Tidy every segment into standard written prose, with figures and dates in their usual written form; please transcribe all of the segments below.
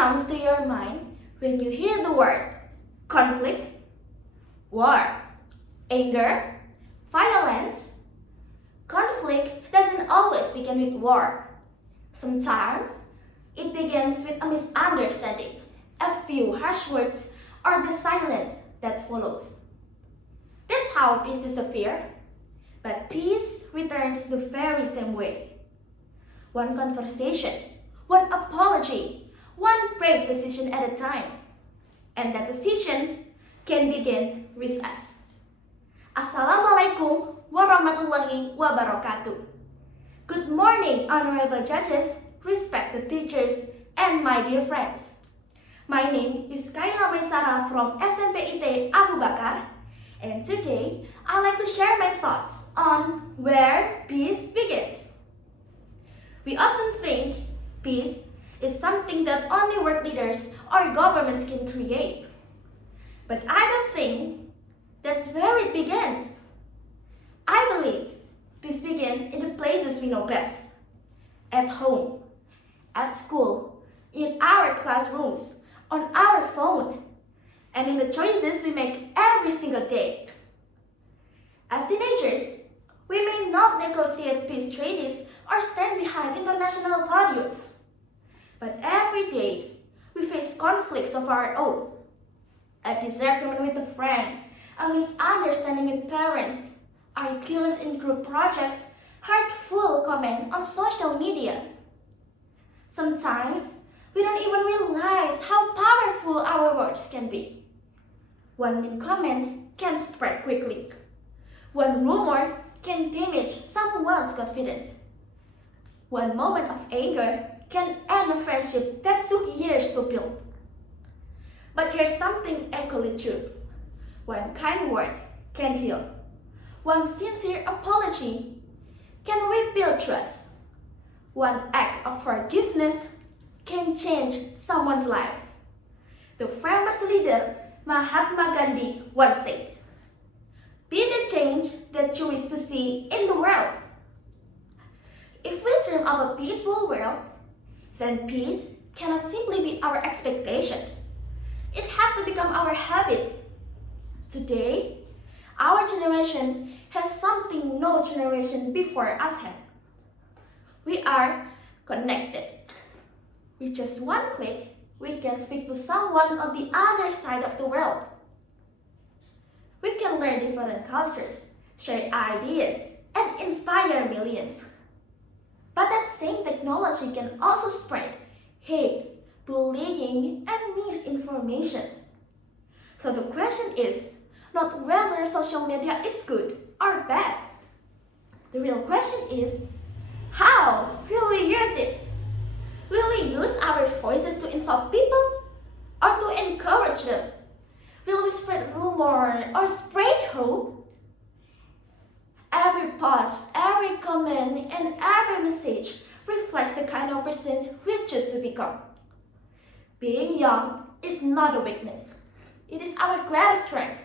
comes to your mind when you hear the word conflict, war, anger, violence? Conflict doesn't always begin with war. Sometimes it begins with a misunderstanding, a few harsh words, or the silence that follows. That's how peace disappears. But peace returns the very same way. One conversation, one apology, one brave decision at a time. And that decision can begin with us. Assalamualaikum warahmatullahi wabarakatuh. Good morning, honorable judges, respected teachers, and my dear friends. My name is Kaila Maisara from SMPIT Abu Bakar, and today I'd like to share my thoughts on where peace begins. We often think peace is something that only work leaders or governments can create. But I don't think that's where it begins. I believe peace begins in the places we know best. At home, at school, in our classrooms, on our phone, and in the choices we make every single day. As teenagers, we may not negotiate peace treaties or stand behind international podiums. But every day, we face conflicts of our own. A disagreement with a friend, a misunderstanding with parents, arguments in group projects, hurtful comment on social media. Sometimes, we don't even realize how powerful our words can be. One mean comment can spread quickly. One rumor can damage someone's confidence. One moment of anger can end a friendship that took years to build. But here's something equally true. One kind word can heal. One sincere apology can rebuild trust. One act of forgiveness can change someone's life. The famous leader Mahatma Gandhi once said, "Be the change that you wish to see in the world." If we dream of a peaceful world, then peace cannot simply be our expectation. It has to become our habit. Today, our generation has something no generation before us had. We are connected. With just one click, we can speak to someone on the other side of the world. We can learn different cultures, share ideas, and inspire millions. But that same technology can also spread hate, bullying, and misinformation. So the question is not whether social media is good or bad. The real question is, how will we use it? Will we use our voices to insult people or to encourage them? Will we spread rumor or spread hope? Every post, every comment, and every message reflects the kind of person we choose to become. Being young is not a weakness. It is our greatest strength.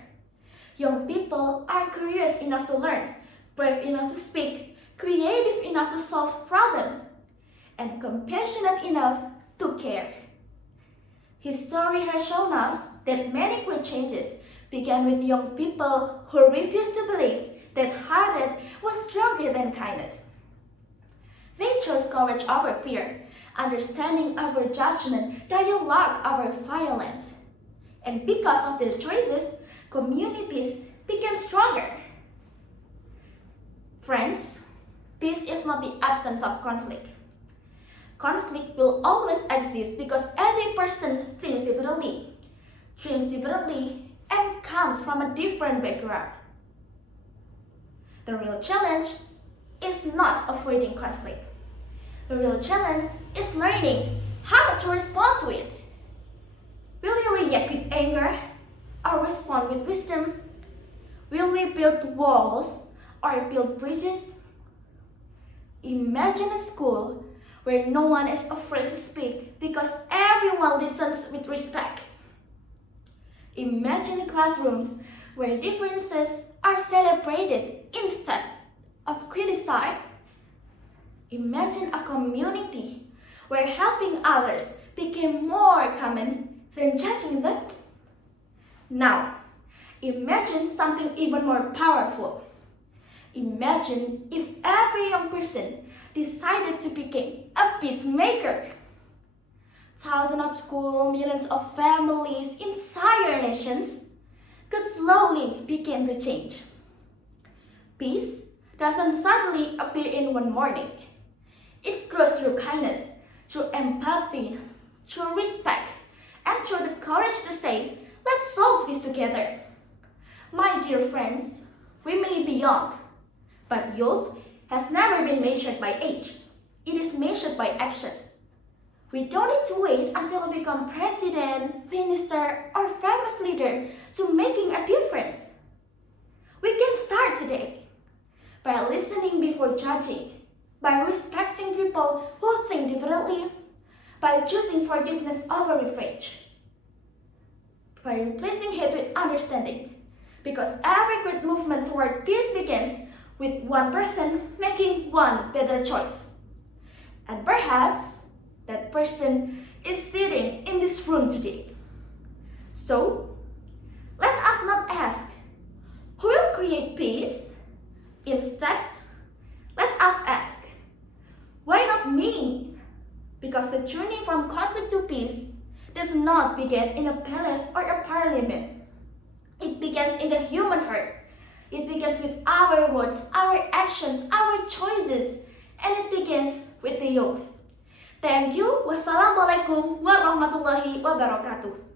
Young people are curious enough to learn, brave enough to speak, creative enough to solve problems, and compassionate enough to care. History has shown us that many great changes began with young people who refused to believe that hatred was stronger than kindness. They chose courage over fear, understanding over judgment, dialogue over violence. And because of their choices, communities became stronger. Friends, peace is not the absence of conflict. Conflict will always exist because every person thinks differently, dreams differently, and comes from a different background. The real challenge is not avoiding conflict. The real challenge is learning how to respond to it. Will you react with anger or respond with wisdom? Will we build walls or build bridges? Imagine a school where no one is afraid to speak because everyone listens with respect. Imagine classrooms where differences are celebrated instead of criticized. Imagine a community where helping others became more common than judging them? Now, imagine something even more powerful. Imagine if every young person decided to become a peacemaker. Thousands of schools, millions of families, entire nations could slowly begin to change. Peace doesn't suddenly appear in one morning. It grows through kindness, through empathy, through respect, and through the courage to say, let's solve this together. My dear friends, we may be young, but youth has never been measured by age. It is measured by action. We don't need to wait until we become president, minister, or famous leader to making a difference. We can start today by listening before judging, by respecting people who think differently, by choosing forgiveness over revenge, by replacing hate with understanding. Because every great movement toward peace begins with one person making one better choice. And perhaps that person is sitting in this room today. So, let us not ask, who will create peace? Instead, let us ask, why not me? Because the journey from conflict to peace does not begin in a palace or a parliament. It begins in the human heart. It begins with our words, our actions, our choices, and it begins with the youth. Thank you. Wassalamualaikum warahmatullahi wabarakatuh.